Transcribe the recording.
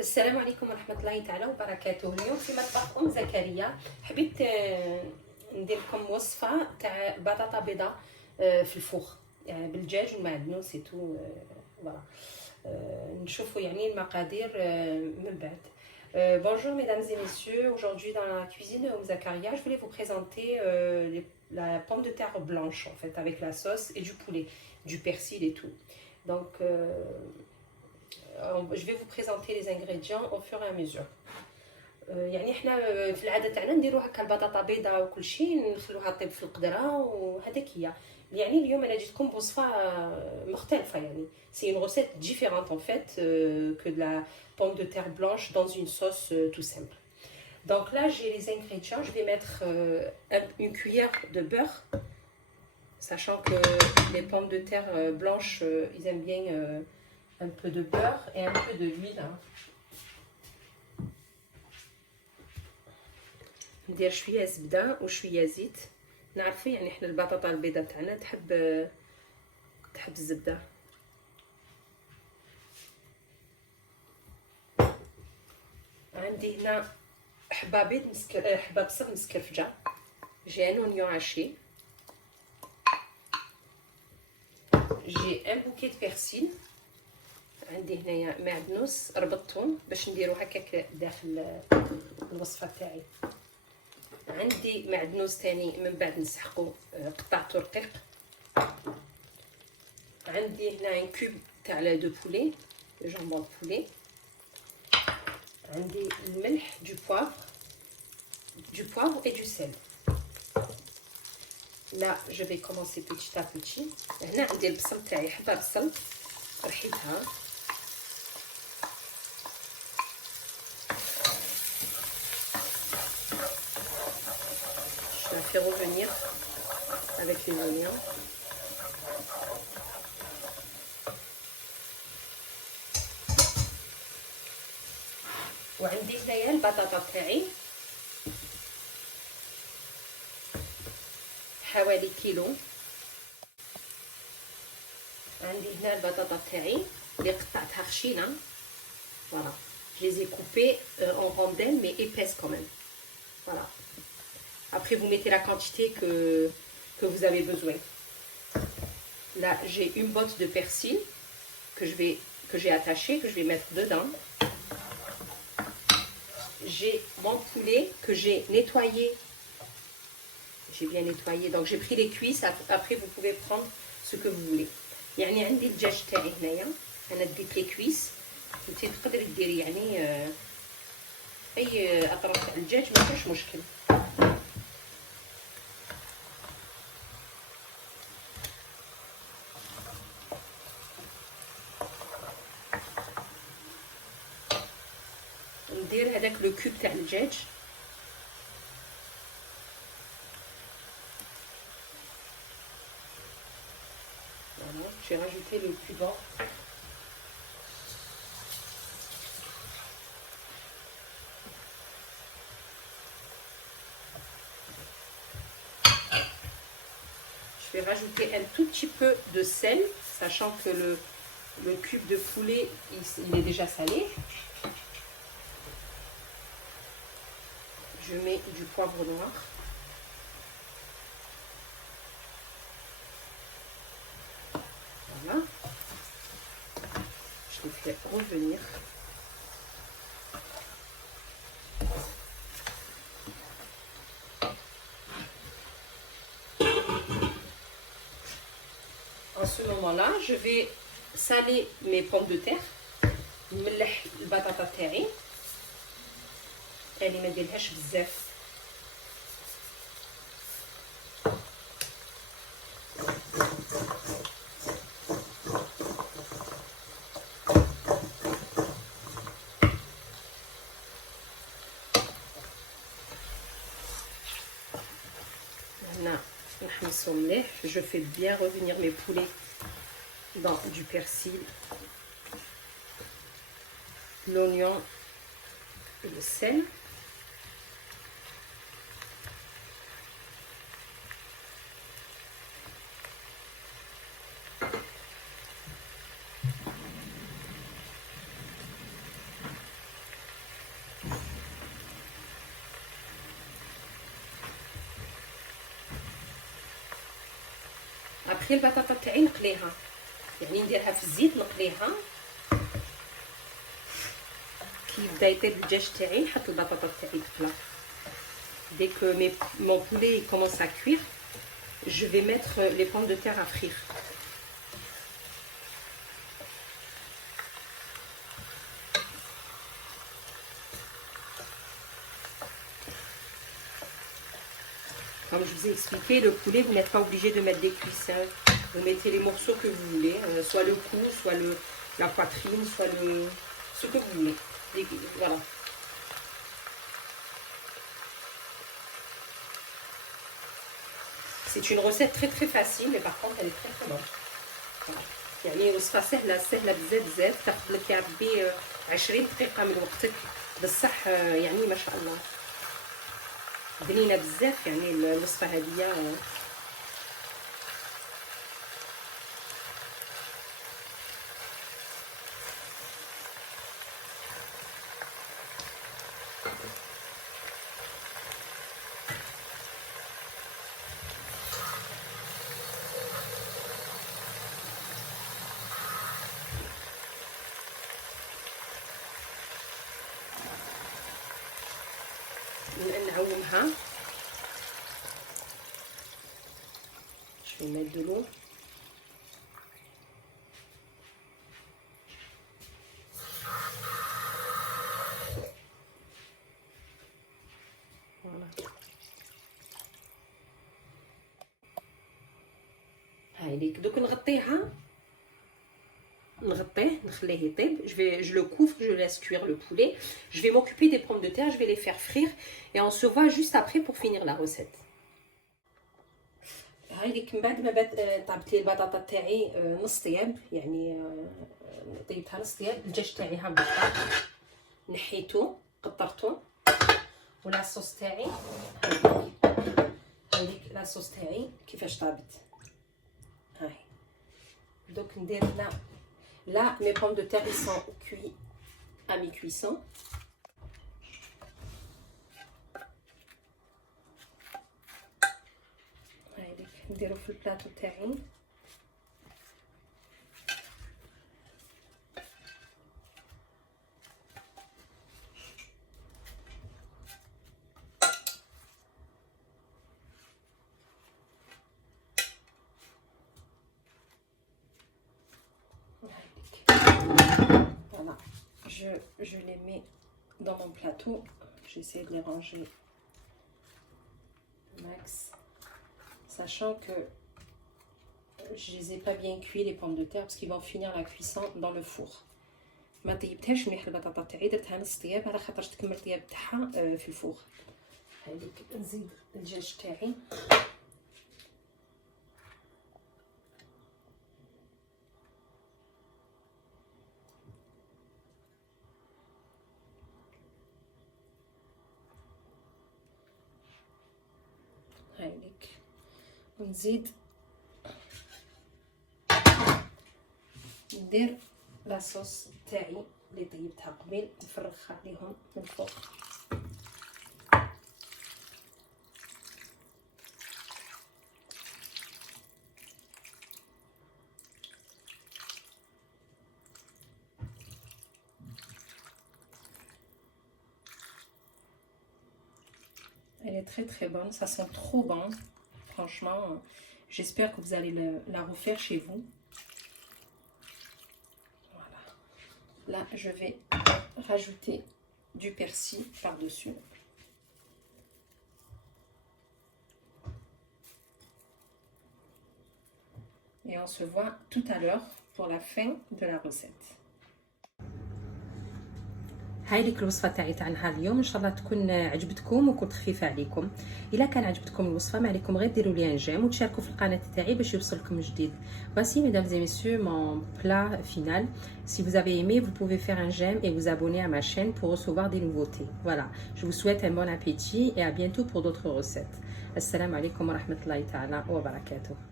السلام عليكم ورحمة الله تعالى وبركاته. اليوم في مطبخ زكريا حبيت ندير لكم وصفة تاع بطاطا بيضاء في الفوخ يعني بالدجاج والمعدنوس تو فوالا. نشوفوا يعني المقادير من بعد. Bonjour mesdames et messieurs, aujourd'hui dans la cuisine de Zakaria, je voulais vous présenter la pomme de terre blanche en fait avec la sauce et du poulet, du persil et tout. Donc je vais vous présenter les ingrédients au fur et à mesure. يعني احنا في العاده تاعنا نديرو هكا البطاطا بيضاء وكل شيء نخلوها طيب في القدره وهذاك هي. يعني اليوم انا جيتكم بوصفه مختلفه يعني c'est une recette différente en fait que de la pomme de terre blanche dans une sauce tout simple. Donc là j'ai les ingrédients, je vais mettre une cuillère de beurre, sachant que les pommes de terre blanches ils aiment bien un peu de beurre et un peu de l'huile. ندير شويه زبده وشويه زيت. نعرفوا يعني احنا البطاطا البيضاء تاعنا تحب الزبده. عندي هنا حبه بيض حبه بصل مسكرفجه. j'ai un oignon haché. j'ai un bouquet de persil. عندي هنايا معدنوس ربطتهم باش نديرو هكاك داخل الوصفه تاعي. عندي معدنوس تاني من بعد نسحقو قطعته رقيق. عندي هنا ان كوب تاع لا دو بولي جامبون بولي. عندي الملح du poivre et du sel. Là je vais commencer petit à petit. هنا عندي البصل تاعي حبه بصل رحيتها. Je la fais revenir avec les oignons. وعندي هنايا البطاطا تاعي حوالي كيلو. عندي هنا البطاطا تاعي اللي قطعتها خشينه. Voilà, je les ai coupées en rondelles mais épaisses quand même. Voilà. Après vous mettez la quantité que vous avez besoin. Là j'ai une botte de persil que j'ai attaché, que je vais mettre dedans. J'ai mon poulet que j'ai nettoyé. J'ai bien nettoyé, donc j'ai pris les cuisses. Après vous pouvez prendre ce que vous voulez. يعني عندي الدجاج تاعي هنايا انا ديت لي كويس. انت تقدري ديري يعني اي اطراف تاع الدجاج ما فيهاش مشكل. ندير هذاك لو كوب تاع الدجاج. Voilà, j'ai rajouté le piment. Je vais rajouter un tout petit peu de sel, sachant que le cube de poulet il est déjà salé. Je mets du poivre noir. Voilà. Je les fais revenir. En ce moment-là, je vais saler mes pommes de terre. نملح البطاطا تاعي. يعني ما نديرلهاش بزاف. هنا نحمصو مليح. Je fais bien revenir mes poulets dans du persil, l'oignon et le sel. ابخي البطاطا تاعي نقليها، يعني نديرها في الزيت نقليها. كي يبدا يطيب الدجاج تاعي نحط البطاطا تاعي تقلى. Dès que mon poulet commence à cuire, je vais mettre les pommes de terre à frire. Comme je vous ai expliqué, le poulet, vous n'êtes pas obligé de mettre des cuissons. Vous mettez les morceaux que vous voulez, soit le cou, soit la poitrine, soit ce que vous voulez. Voilà. C'est une recette très très facile, mais par contre elle est très très bonne. يعني وصفة سهلة بزاف بزاف، تاخذ لك يا ربي 20 دقيقة من وقتك بصح، يعني ما شاء الله بنينة بزاف يعني الوصفة هذه. نعومها. Je vais mettre de l'eau. Voilà. هايليك دوك نغطيه نخليه يطيب. Je le couvre, je laisse cuire le poulet. Je vais m'occuper des pommes de terre, je vais les faire frire et on se voit juste après pour finir la recette. هايليك من بعد ما طابت لي البطاطا تاعي نص طياب، يعني طيبتها نص طياب. الدجاج تاعي ها هو نحيته قطرته، ولاصوص تاعي هايليك لاصوص تاعي كيفاش طابت. هاي دوك ندير là mes pommes de terre ils sont cuits à mi-cuisson. هايليك نديرو في البلاطو تاعي. Voilà, je les mets dans mon plateau. J'essaie de les ranger max, sachant que je les ai pas bien cuits les pommes de terre parce qu'ils vont finir la cuisson dans le four. ما طيبتهاش مليح البطاطا تاعي، درتها نص طياب على خاطر تكمل الطياب تاعها في الفور. هذيك نزيد الدجاج تاعي. هايليك ونزيد ندير لاصوص تاعي اللي طيبتها قبل، نفرغها عليهم من الفوق. Elle est très très bonne, ça sent trop bon. Franchement, j'espère que vous allez la refaire chez vous. Voilà. Là, je vais rajouter du persil par-dessus. Et on se voit tout à l'heure pour la fin de la recette. هاي ليك الوصفه تاع نهار اليوم، ان شاء الله تكون عجبتكم وكنت خفيفه عليكم. الا كان عجبتكم الوصفه ما عليكم غير ديروا لي ان جيم وتشاركوا في القناه تاعي باش يوصلكم جديد. Voici mesdames et messieurs mon plat final. Si vous avez aimé, vous pouvez faire un j'aime et vous abonner à ma chaîne pour recevoir des nouveautés. Voilà, je vous souhaite un bon appétit et à bientôt pour d'autres recettes. Assalamu alaikum wa rahmatullahi ta'ala wa barakatuh.